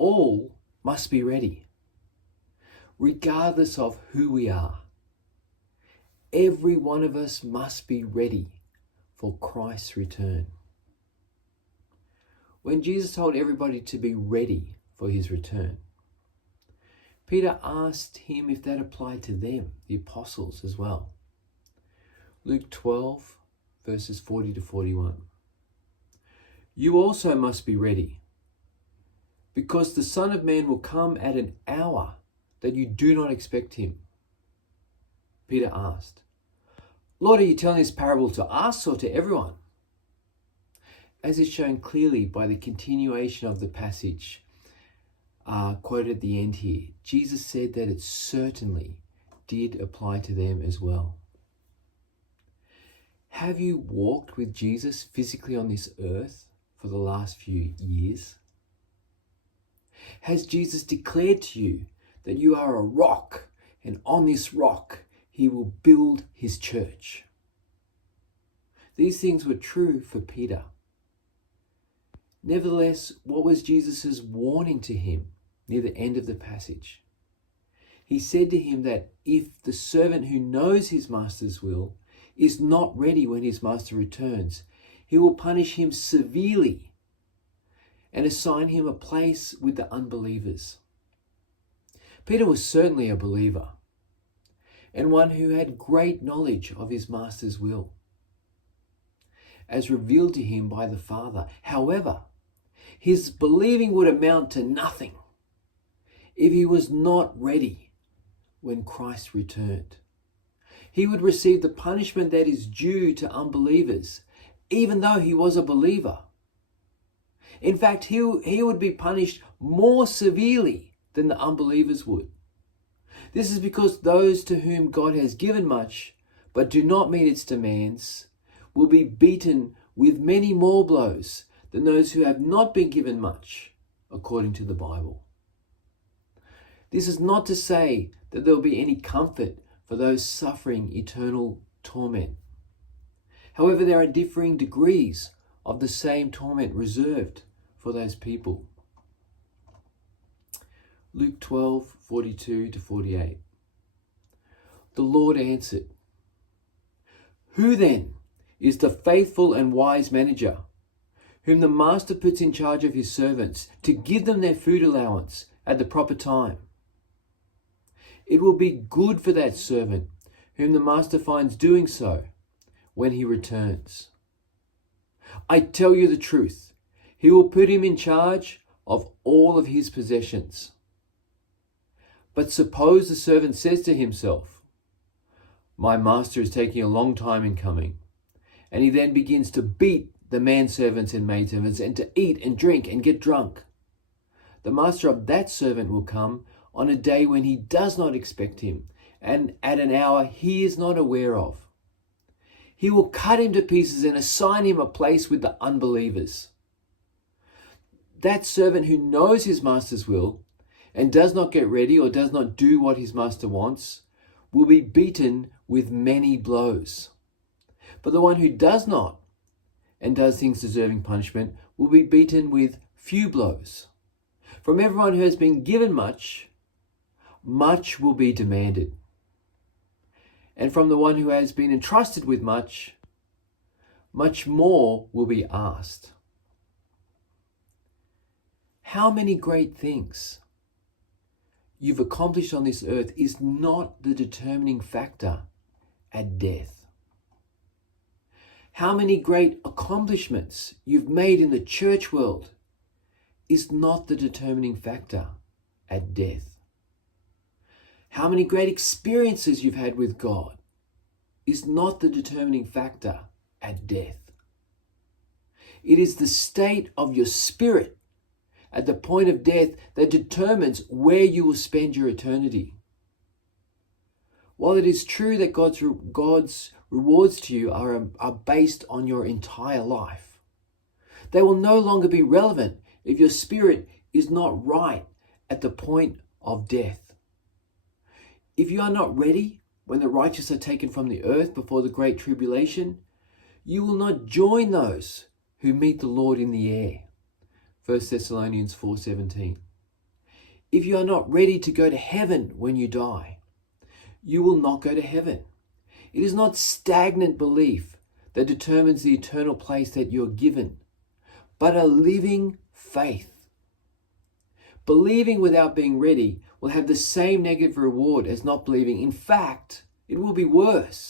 all must be ready, regardless of who we are. Every one of us must be ready for Christ's return. When Jesus told everybody to be ready for his return, Peter asked him if that applied to them, the apostles, as well. Luke 12, verses 40 to 41. You also must be ready, because the Son of Man will come at an hour that you do not expect him. Peter asked, Lord, are you telling this parable to us or to everyone? As is shown clearly by the continuation of the passage quoted at the end here, Jesus said that it certainly did apply to them as well. Have you walked with Jesus physically on this earth for the last few years? Has Jesus declared to you that you are a rock, and on this rock he will build his church? These things were true for Peter. Nevertheless, what was Jesus' warning to him near the end of the passage? He said to him that if the servant who knows his master's will is not ready when his master returns, he will punish him severely and assign him a place with the unbelievers. Peter was certainly a believer and one who had great knowledge of his master's will, as revealed to him by the Father. However, his believing would amount to nothing if he was not ready when Christ returned. He would receive the punishment that is due to unbelievers, even though he was a believer. In fact, he would be punished more severely than the unbelievers would. This is because those to whom God has given much, but do not meet its demands, will be beaten with many more blows than those who have not been given much, according to the Bible. This is not to say that there will be any comfort for those suffering eternal torment. However, there are differing degrees of the same torment reserved for those people. Luke 12, 42 to 48. The Lord answered, Who then is the faithful and wise manager, whom the master puts in charge of his servants to give them their food allowance at the proper time? It will be good for that servant whom the master finds doing so when he returns. I tell you the truth, he will put him in charge of all of his possessions. But suppose the servant says to himself, My master is taking a long time in coming, and he then begins to beat the manservants and maidservants and to eat and drink and get drunk. The master of that servant will come on a day when he does not expect him, and at an hour he is not aware of. He will cut him to pieces and assign him a place with the unbelievers. That servant who knows his master's will and does not get ready or does not do what his master wants will be beaten with many blows. But the one who does not and does things deserving punishment will be beaten with few blows. From everyone who has been given much, much will be demanded. And from the one who has been entrusted with much, much more will be asked. How many great things you've accomplished on this earth is not the determining factor at death. How many great accomplishments you've made in the church world is not the determining factor at death. How many great experiences you've had with God is not the determining factor at death. It is the state of your spirit at the point of death that determines where you will spend your eternity. While it is true that God's rewards to you are based on your entire life, they will no longer be relevant if your spirit is not right at the point of death. If you are not ready when the righteous are taken from the earth before the great tribulation, you will not join those who meet the Lord in the air. 1 Thessalonians 4:17. if you are not ready to go to heaven when you die, you will not go to heaven. It is not stagnant belief that determines the eternal place that you're given, but a living faith. Believing without being ready will have the same negative reward as not believing. In fact, it will be worse.